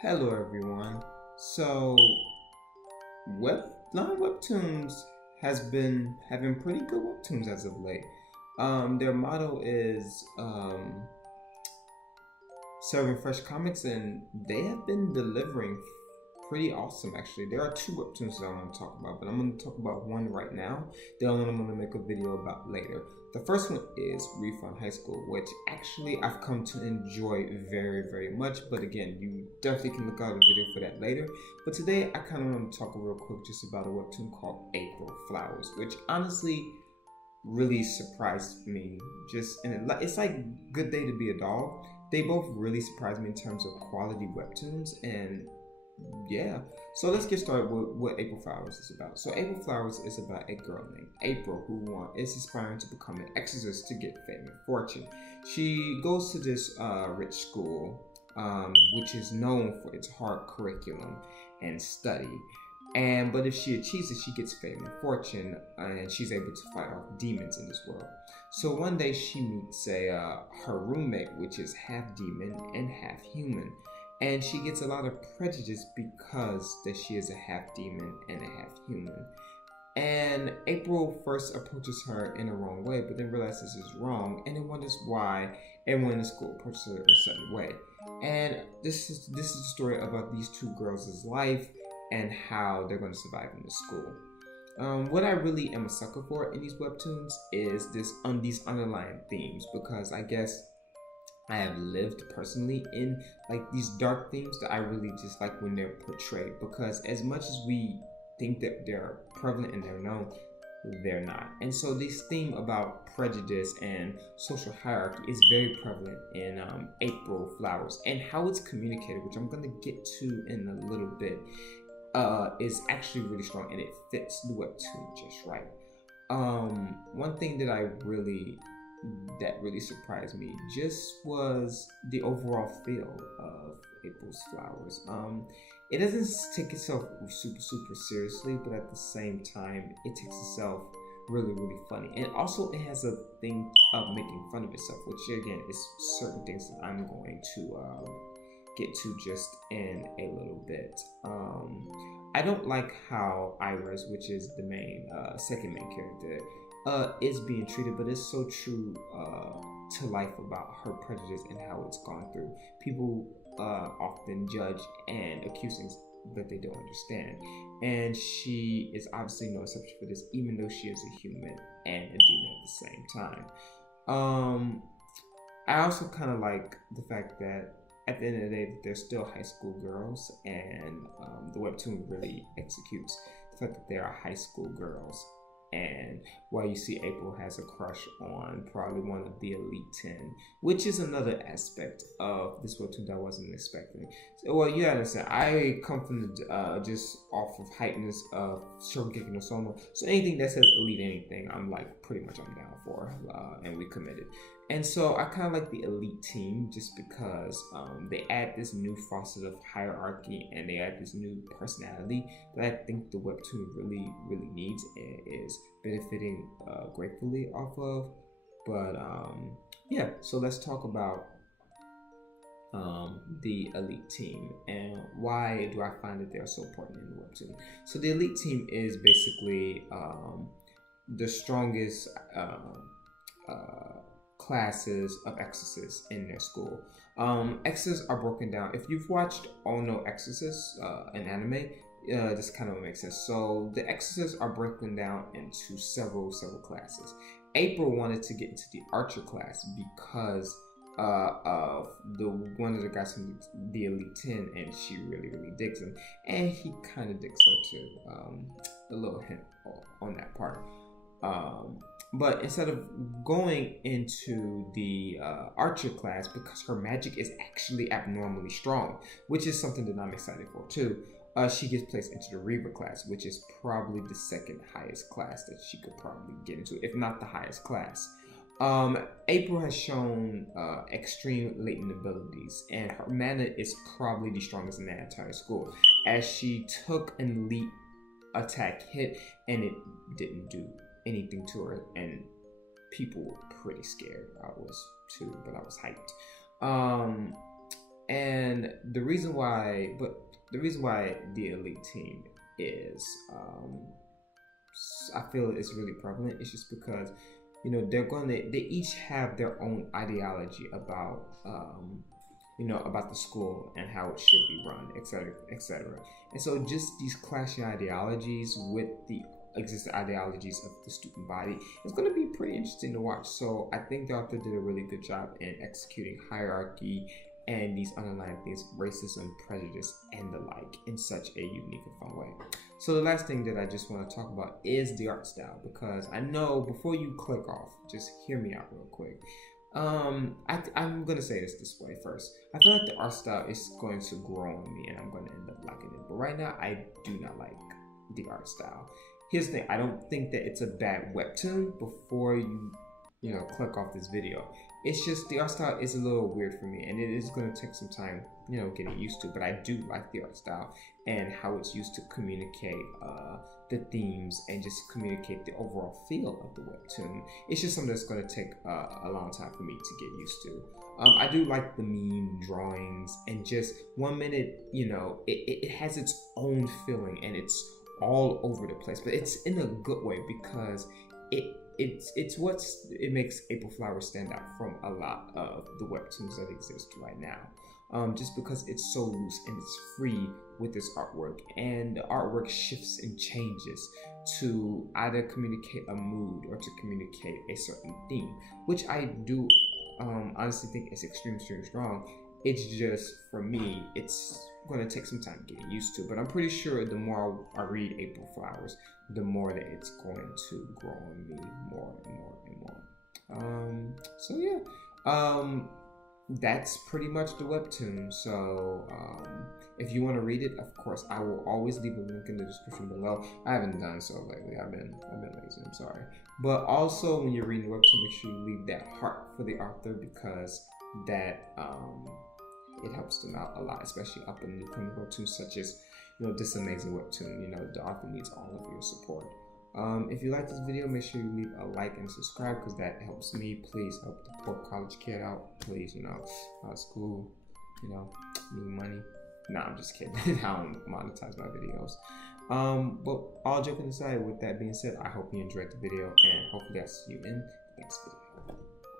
Hello everyone. So Webtoons has been having pretty good webtoons as of late. Their motto is serving fresh comics, and they have been delivering pretty awesome actually. There are two webtoons that I want to talk about, but I'm going to talk about one right now. The other one I'm going to make a video about later. The first one is Refund High School, which actually I've come to enjoy very, very much. But again, you definitely can look out a video for that later. But today I kind of want to talk real quick just about a webtoon called April Flowers, which honestly really surprised me. It's like Good Day to Be a Doll. They both really surprised me in terms of quality webtoons, and yeah. So let's get started with what April Flowers is about. So April Flowers is about a girl named April who is aspiring to become an exorcist to get fame and fortune. She goes to this rich school, which is known for its hard curriculum and study. But if she achieves it, she gets fame and fortune, and she's able to fight off demons in this world. So one day she meets her roommate, which is half demon and half human, and she gets a lot of prejudice because that she is a half demon and a half human. And April first approaches her in a wrong way, but then realizes this is wrong, and then wonders why everyone in the school approaches her a certain way. And this is the story about these two girls' life and how they're going to survive in the school. What I really am a sucker for in these webtoons is these underlying themes, because I guess I have lived personally in like these dark themes that I really just like when they're portrayed, because as much as we think that they're prevalent and they're known, they're not. And so this theme about prejudice and social hierarchy is very prevalent in April Flowers, and how it's communicated, which I'm going to get to in a little bit, is actually really strong, and it fits the webtoon just right. One thing that really surprised me just was the overall feel of April's Flowers. It doesn't take itself super seriously, but at the same time, it takes itself really funny, and also it has a thing of making fun of itself, which again is certain things that I'm going to get to just in a little bit. I don't like how Iris, which is the second main character, is being treated, but it's so true to life about her prejudice and how it's gone through. People often judge and accuse things that they don't understand, and she is obviously no exception for this, even though she is a human and a demon at the same time. I also kind of like the fact that at the end of the day, they're still high school girls, and the webtoon really executes the fact that they are high school girls. And while you see April has a crush on probably one of the Elite 10, which is another aspect of this webtoon that I wasn't expecting. So, well, you understand, I come from the just off of hypeness of Shokugeki no Soma. So anything that says Elite anything, I'm like pretty much I'm down for, and we committed. And so I kind of like the Elite team just because they add this new facet of hierarchy, and they add this new personality that I think the webtoon really needs and is benefiting gratefully off of. But yeah, so let's talk about the Elite team and why do I find that they're so important in the webtoon. So the Elite team is basically the strongest classes of exorcists in their school. Exorcists are broken down. If you've watched All No Exorcist, an anime, this kind of makes sense. So the exorcists are broken down into several classes. April wanted to get into the archer class because of one of the guys from the Elite 10, and she really digs him, and he kind of digs her too. A little hint on that part. But instead of going into the archer class, because her magic is actually abnormally strong, which is something that I'm excited for too, she gets placed into the Reaver class, which is probably the second highest class that she could probably get into, if not the highest class. April has shown extreme latent abilities, and her mana is probably the strongest in that entire school, as she took an elite attack hit and it didn't do anything to her, and people were pretty scared. I was too, but I was hyped. And the reason why the elite team is, I feel it's really prevalent. It's just because, you know, they each have their own ideology about, you know, about the school and how it should be run, etc., etc. And so just these clashing ideologies with the existing ideologies of the student body, it's going to be pretty interesting to watch. So I think the author did a really good job in executing hierarchy and these underlying things, racism, prejudice, and the like, in such a unique and fun way. So the last thing that I just want to talk about is the art style, because I know, before you click off, just hear me out real quick. I'm gonna say this way first. I feel like the art style is going to grow on me, and I'm going to end up liking it. But right now, I do not like the art style. Here's the thing: I don't think that it's a bad webtoon. Before you know, click off this video, it's just the art style is a little weird for me, and it is going to take some time, you know, getting used to. But I do like the art style and how it's used to communicate the themes and just communicate the overall feel of the webtoon. It's just something that's going to take a long time for me to get used to. I do like the meme drawings, and just 1 minute, you know, it has its own feeling, and it's all over the place, but it's in a good way, because it makes April Flowers stand out from a lot of the webtoons that exist right now. Just because it's so loose and it's free with this artwork, and the artwork shifts and changes to either communicate a mood or to communicate a certain theme, which I do honestly think is extremely strong. It's just, for me, it's going to take some time getting used to, but I'm pretty sure the more I read April Flowers, the more that it's going to grow on me more and more and more. So yeah, that's pretty much the webtoon. So if you want to read it, of course, I will always leave a link in the description below. I haven't done so lately. I've been lazy. I'm sorry. But also, when you're reading the webtoon, make sure you leave that heart for the author, because that it helps them out a lot, especially up in the coming webtoons such as, you know, this amazing webtoon. You know, the author needs all of your support. If you like this video, make sure you leave a like and subscribe, because that helps me. Please help the poor college kid out. Please, you know, school, you know, need money. No, I'm just kidding. I don't monetize my videos. But all joking aside, with that being said, I hope you enjoyed the video, and hopefully I'll see you in the next video.